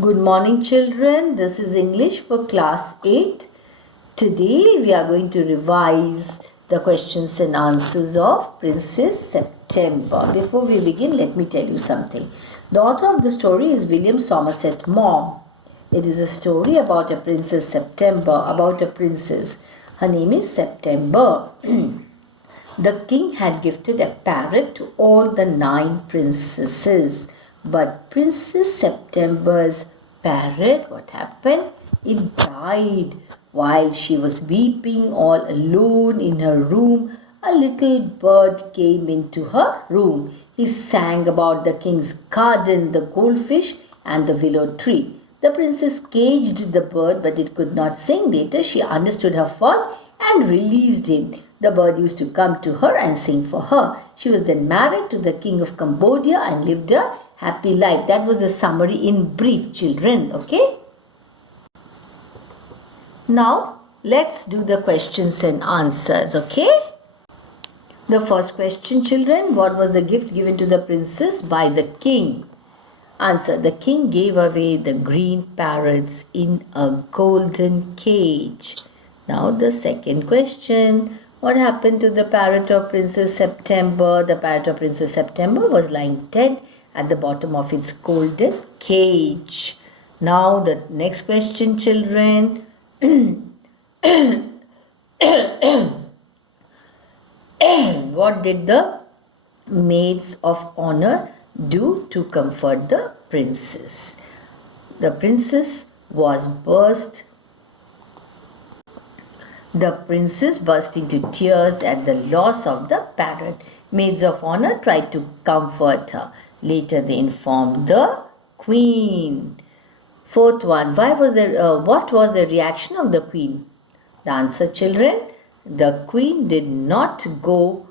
Good morning, children. This is English for class 8. Today we are going to revise the questions and answers of Princess September. Before we begin, let me tell you something. The author of the story is William Somerset Maugham. It is a story about a Princess September, about a princess. Her name is September. The king had gifted a parrot to all the 9 princesses. But Princess September's parrot, what happened? It died while she was weeping all alone in her room. A little bird came into her room. He sang about the king's garden, the goldfish, and the willow tree. The princess caged the bird, but it could not sing. Later, she understood her fault and released him. The bird used to come to her and sing for her. She was then married to the king of Cambodia and lived a happy life. That was the summary in brief, children. Okay? Now, let's do the questions and answers. Okay? The first question, children. What was the gift given to the princess by the king? Answer. The king gave away the green parrots in a golden cage. Now the second question. What happened to the parrot of Princess September? The parrot of Princess September was lying dead at the bottom of its golden cage. Now the next question, children. What did the maids of honor do to comfort the princess? The princess burst into tears at the loss of the parrot. Maids of honor tried to comfort her. Later they informed the queen. Fourth one, what was the reaction of the queen? The answer, children, the queen did not go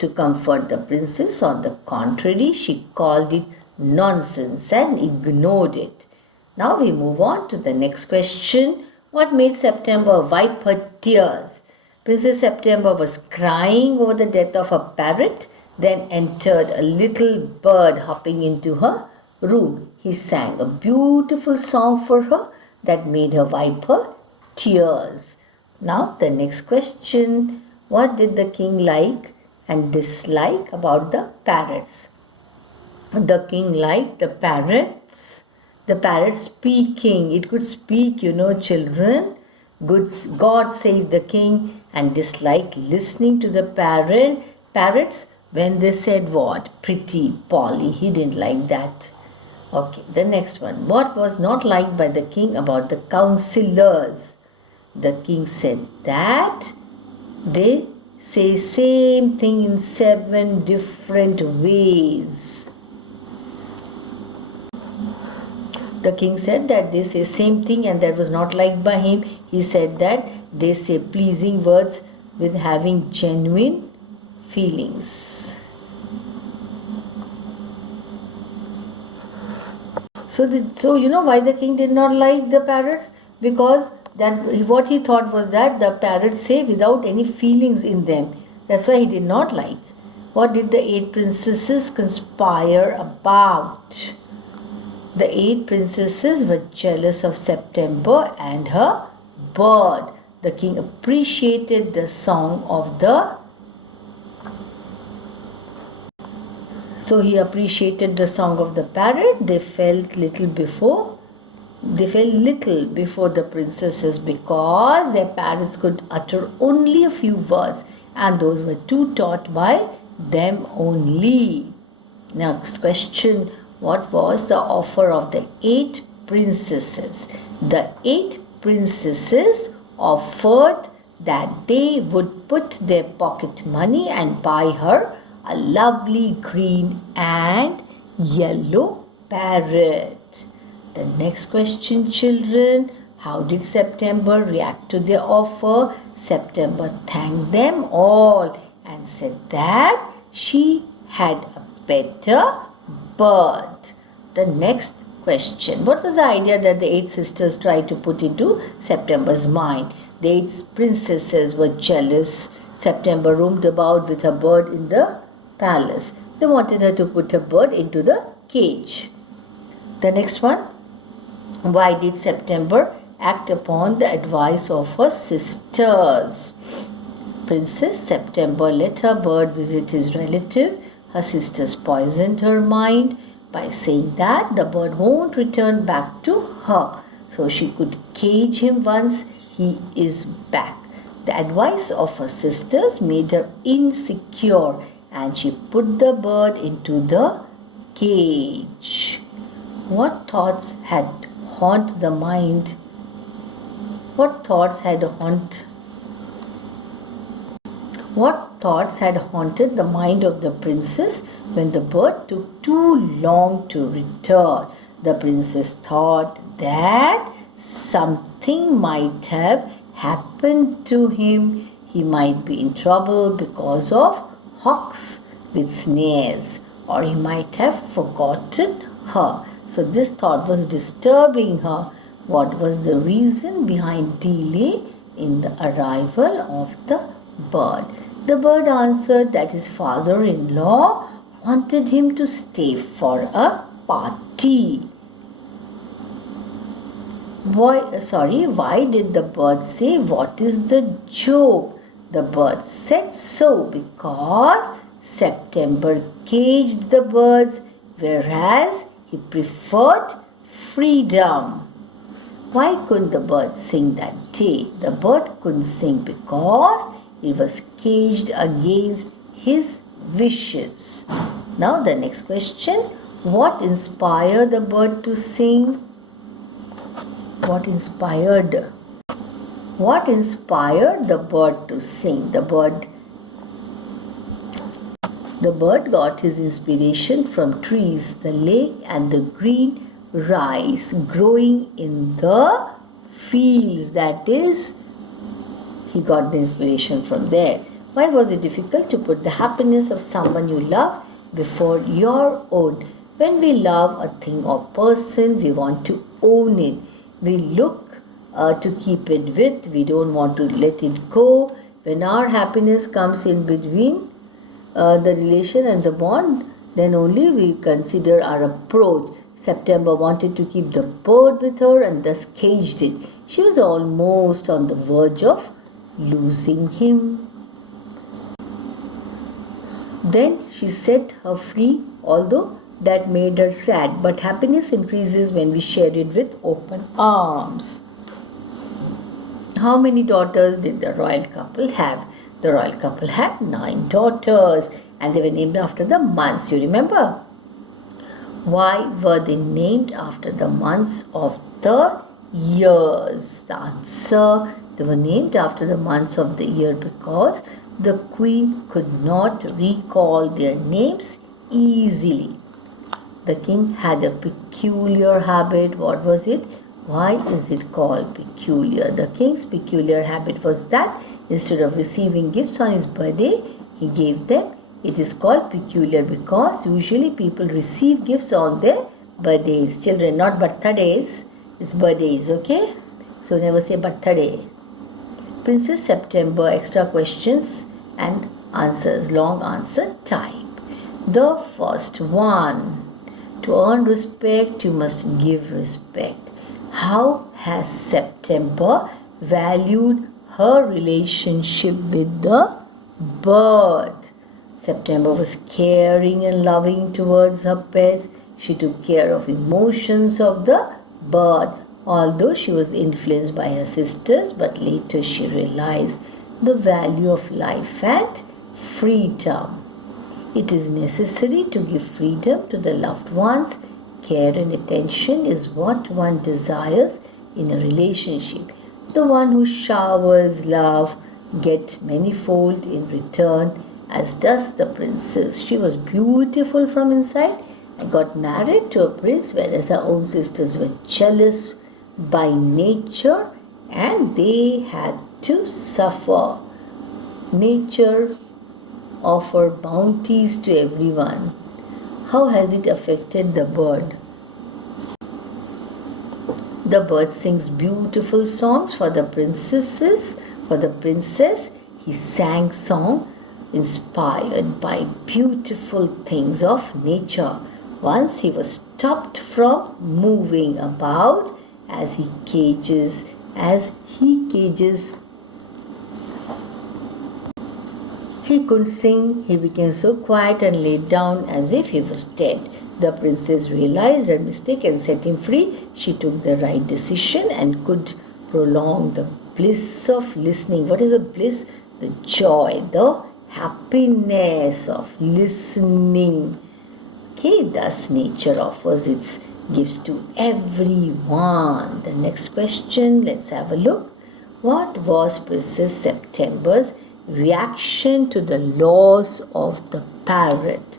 to comfort the princess. On the contrary, she called it nonsense and ignored it. Now we move on to the next question. What made September wipe her tears? Princess September was crying over the death of a parrot. Then entered a little bird hopping into her room. He sang a beautiful song for her that made her wipe her tears. Now the next question. What did the king like and dislike about the parrots? The king liked the parrots speaking. It could speak, children. God save the king, and disliked listening to the parrots when they said what? Pretty Polly. He didn't like that. Okay, the next one. What was not liked by the king about the counselors? The king said that they say same thing in 7 different ways. The king said that they say same thing, and that was not liked by him. He said that they say pleasing words with having genuine feelings. So you know why the king did not like the parrots? Because what he thought was that the parrots say without any feelings in them. That's why he did not like. What did the 8 princesses conspire about? The 8 princesses were jealous of September and her bird. The king appreciated the song of the... So he appreciated the song of the parrot. They felt little before the princesses because their parrots could utter only a few words, and those were too taught by them only. Next question. What was the offer of the 8 princesses? The 8 princesses offered that they would put their pocket money and buy her a lovely green and yellow parrot. The next question, children. How did September react to their offer? September thanked them all and said that she had a better bird. The next question. What was the idea that the 8 sisters tried to put into September's mind? The 8 princesses were jealous. September roamed about with her bird in the palace. They wanted her to put her bird into the cage. The next one. Why did September act upon the advice of her sisters? Princess September let her bird visit his relative. Her sisters poisoned her mind by saying that the bird won't return back to her, so she could cage him once he is back. The advice of her sisters made her insecure, and she put the bird into the cage. What thoughts had haunted the mind? What thoughts had haunted the mind of the princess when the bird took too long to return? The princess thought that something might have happened to him. He might be in trouble because of hawks with snares, or he might have forgotten her. So this thought was disturbing her. What was the reason behind delay in the arrival of the bird? The bird answered that his father-in-law wanted him to stay for a party. Why did the bird say, "What is the joke?" The bird said so because September caged the birds, whereas he preferred freedom. Why couldn't the bird sing that day? The bird couldn't sing because it was caged against his wishes. Now the next question. What inspired the bird to sing? What inspired the bird to sing? The bird got his inspiration from trees, the lake, and the green rice growing in the fields. That is, he got the inspiration from there. Why was it difficult to put the happiness of someone you love before your own? When we love a thing or person, we want to own it. We look to keep it with. We don't want to let it go. When our happiness comes in between the relation and the bond, then only we consider our approach. September wanted to keep the bird with her and thus caged it. She was almost on the verge of losing him. Then she set her free, although that made her sad. But happiness increases when we share it with open arms. How many daughters did the royal couple have? The royal couple had 9 daughters, and they were named after the months. You remember? Why were they named after the months of the years? The answer, they were named after the months of the year because the queen could not recall their names easily. The king had a peculiar habit. What was it? Why is it called peculiar? The king's peculiar habit was that instead of receiving gifts on his birthday, he gave them. It is called peculiar because usually people receive gifts on their birthdays. Children, not birthdays. It's birthdays, okay? So never say birthday. Princess September, extra questions and answers, long answer time. The first one. To earn respect, you must give respect. How has September valued her relationship with the bird? September was caring and loving towards her pets. She took care of emotions of the bird, although she was influenced by her sisters, but later she realized the value of life and freedom. It is necessary to give freedom to the loved ones. Care and attention is what one desires in a relationship. The one who showers love gets manifold in return, as does the princess. She was beautiful from inside and got married to a prince, whereas her own sisters were jealous by nature and they had to suffer. Nature offered bounties to everyone. How has it affected the bird? The bird sings beautiful songs for the princesses. For the princess, he sang song inspired by beautiful things of nature. Once he was stopped from moving about as he cages. He couldn't sing. He became so quiet and laid down as if he was dead. The princess realized her mistake and set him free. She took the right decision and could prolong the bliss of listening. What is the bliss? The joy, the happiness of listening. Okay, thus nature offers its gifts to everyone. The next question, let's have a look. What was Princess September's reaction to the loss of the parrot?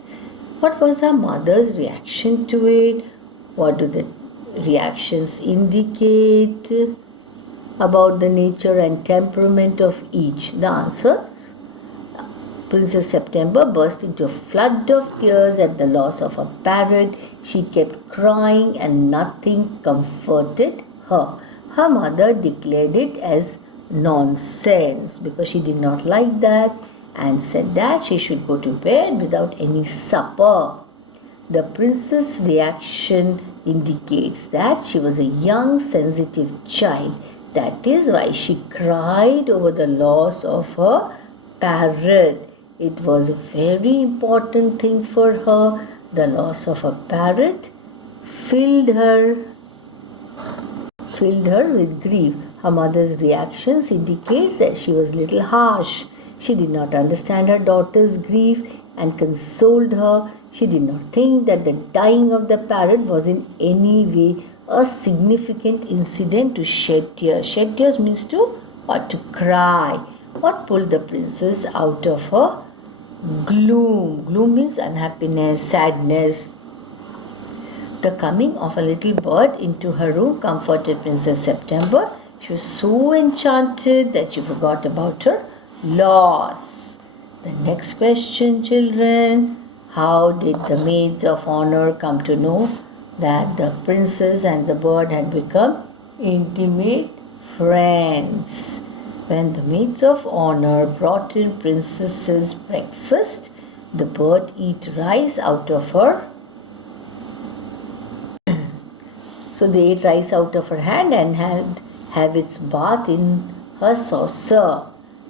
What was her mother's reaction to it? What do the reactions indicate about the nature and temperament of each? The answers: Princess September burst into a flood of tears at the loss of her parrot. She kept crying and nothing comforted her. Her mother declared it as nonsense because she did not like that and said that she should go to bed without any supper. The princess' reaction indicates that she was a young, sensitive child. That is why she cried over the loss of her parrot. It was a very important thing for her. The loss of her parrot filled her with grief. Her mother's reactions indicates that she was a little harsh. She did not understand her daughter's grief and consoled her. She did not think that the dying of the parrot was in any way a significant incident to shed tears. Shed tears means to cry. What pulled the princess out of her gloom? Gloom means unhappiness, sadness. The coming of a little bird into her room comforted Princess September. She was so enchanted that she forgot about her loss. The next question, children. How did the maids of honor come to know that the princess and the bird had become intimate friends? When the maids of honor brought in princess's breakfast, the bird ate rice out of her. So they ate rice out of her hand and have its bath in her saucer.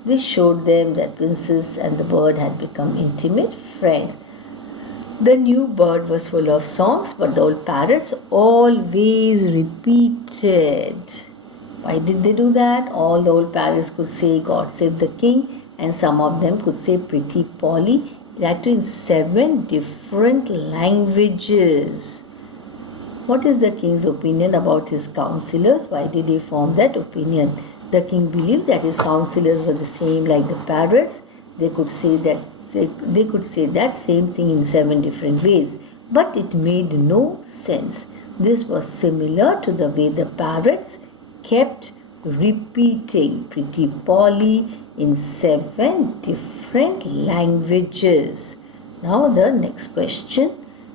This showed them that princess and the bird had become intimate friends. The new bird was full of songs, but the old parrots always repeated. Why did they do that? All the old parrots could say God save the king, and some of them could say Pretty Polly. That too in 7 different languages. What is the king's opinion about his counselors? Why did he form that opinion? The king believed that his counselors were the same like the parrots. They could say that same thing in 7 different ways, but it made no sense. This was similar to the way the parrots kept repeating Pretty Polly in 7 different languages. Now the next question.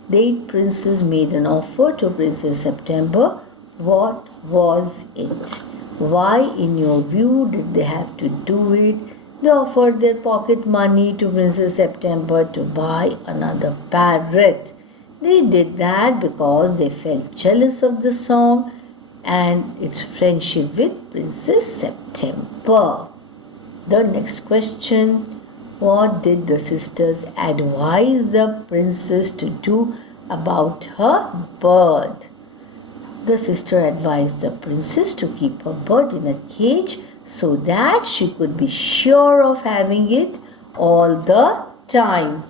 The 8 princes made an offer to Princess September. What was it? Why, in your view, did they have to do it? They offered their pocket money to Princess September to buy another parrot. They did that because they felt jealous of the song and its friendship with Princess September. The next question. What did the sisters advise the princess to do about her bird? The sister advised the princess to keep her bird in a cage so that she could be sure of having it all the time.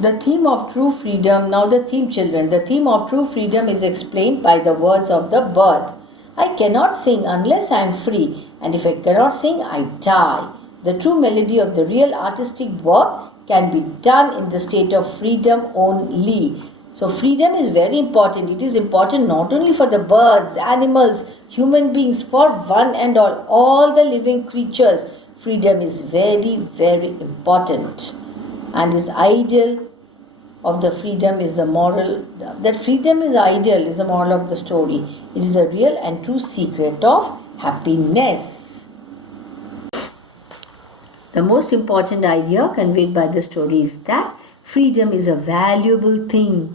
The theme of true freedom. Now the theme, children. The theme of true freedom is explained by the words of the bird. I cannot sing unless I am free, and if I cannot sing, I die. The true melody of the real artistic work can be done in the state of freedom only. So freedom is very important. It is important not only for the birds, animals, human beings, for one and all the living creatures. Freedom is very, very important. And is ideal of the freedom is the moral. That freedom is ideal is the moral of the story. It is the real and true secret of happiness. The most important idea conveyed by the story is that freedom is a valuable thing.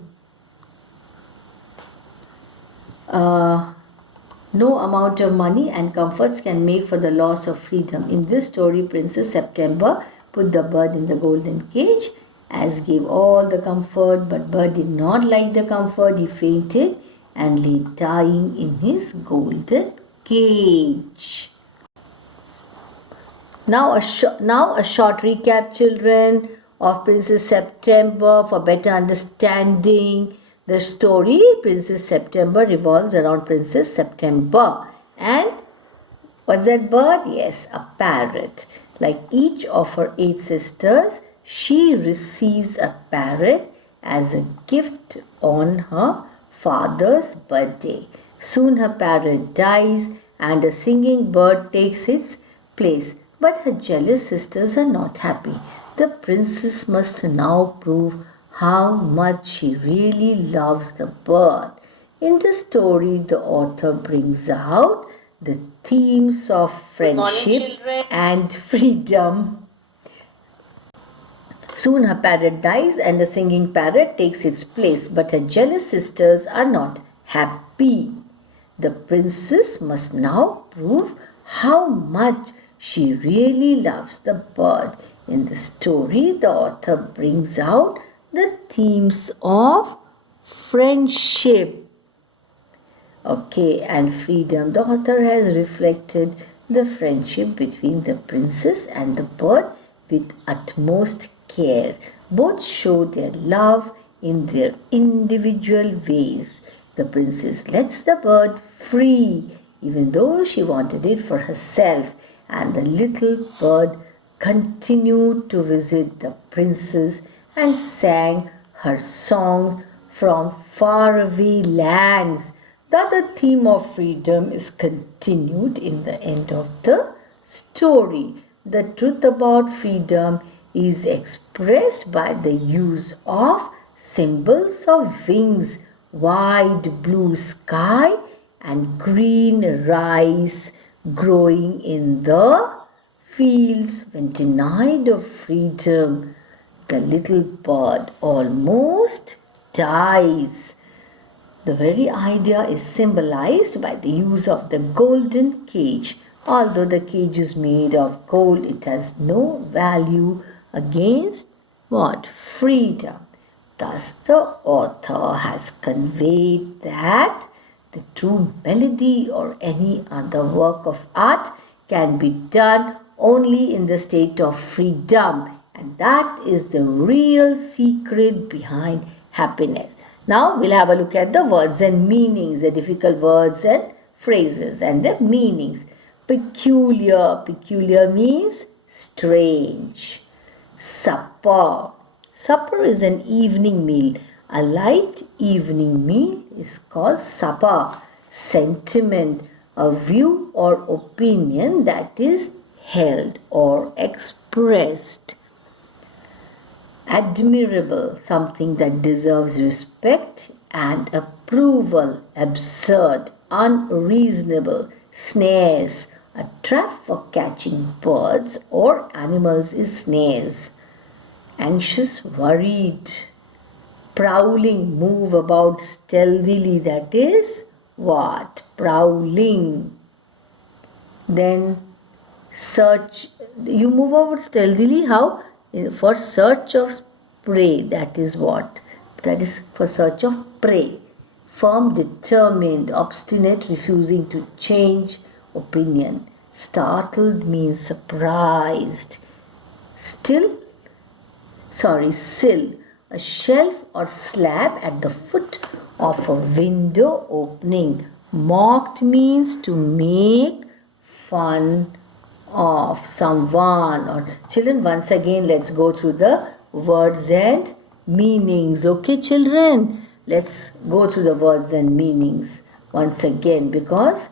no amount of money and comforts can make for the loss of freedom. In this story, Princess September put the bird in the golden cage, as gave all the comfort, but bird did not like the comfort. He fainted and lay dying in his golden cage. Now a short recap, children, of Princess September for better understanding. The story Princess September revolves around Princess September. And what's that bird? Yes, a parrot. Like each of her 8 sisters, she receives a parrot as a gift on her father's birthday. Soon her parrot dies and a singing bird takes its place. But her jealous sisters are not happy. The princess must now prove how much she really loves the bird. In the story, the author brings out the themes of friendship and freedom. Soon her parrot dies and a singing parrot takes its place, but her jealous sisters are not happy. The princess must now prove how much she really loves the bird. In the story, the author brings out the themes of friendship, and freedom. The author has reflected the friendship between the princess and the bird with utmost care. Both show their love in their individual ways. The princess lets the bird free, even though she wanted it for herself, and the little bird continued to visit the princess and sang her songs from faraway lands. The other theme of freedom is continued in the end of the story. The truth about freedom is expressed by the use of symbols of wings, wide blue sky, and green rice growing in the fields. When denied of freedom, the little bird almost dies. The very idea is symbolized by the use of the golden cage. Although the cage is made of gold, it has no value against what? Freedom. Thus, the author has conveyed that the true melody or any other work of art can be done only in the state of freedom, and that is the real secret behind happiness. Now we'll have a look at the words and meanings, the difficult words and phrases and the meanings. Peculiar. Peculiar means strange. Supper. Supper is an evening meal. A light evening meal is called supper. Sentiment, a view or opinion that is held or expressed. Admirable, something that deserves respect and approval. Absurd, unreasonable. Snares, a trap for catching birds or animals is snares. Anxious, worried. Prowling, move about stealthily, that is what? Prowling. Then search, you move about stealthily, how? For search of prey, that is what? That is for search of prey. Firm, determined, obstinate, refusing to change opinion. Startled means surprised. Sill, a shelf or slab at the foot of a window opening. Mocked means to make fun of someone. Or children, once again let's go through the words and meanings. Okay children, let's go through the words and meanings once again, because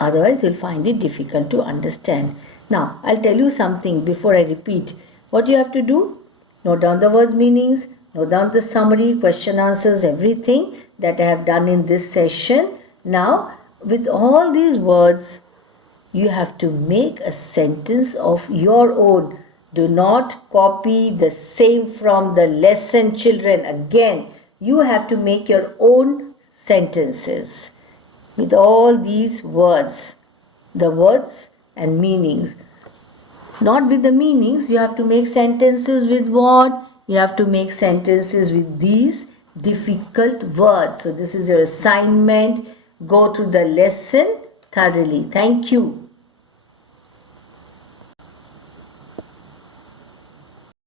otherwise you'll find it difficult to understand. Now I'll tell you something before I repeat. What you have to do? Note down the words meanings, note down the summary, question answers, everything that I have done in this session. Now with all these words, you have to make a sentence of your own. Do not copy the same from the lesson, children. Again, you have to make your own sentences with all these words, the words and meanings. Not with the meanings, you have to make sentences with what? You have to make sentences with these difficult words. So this is your assignment. Go through the lesson thoroughly. Thank you.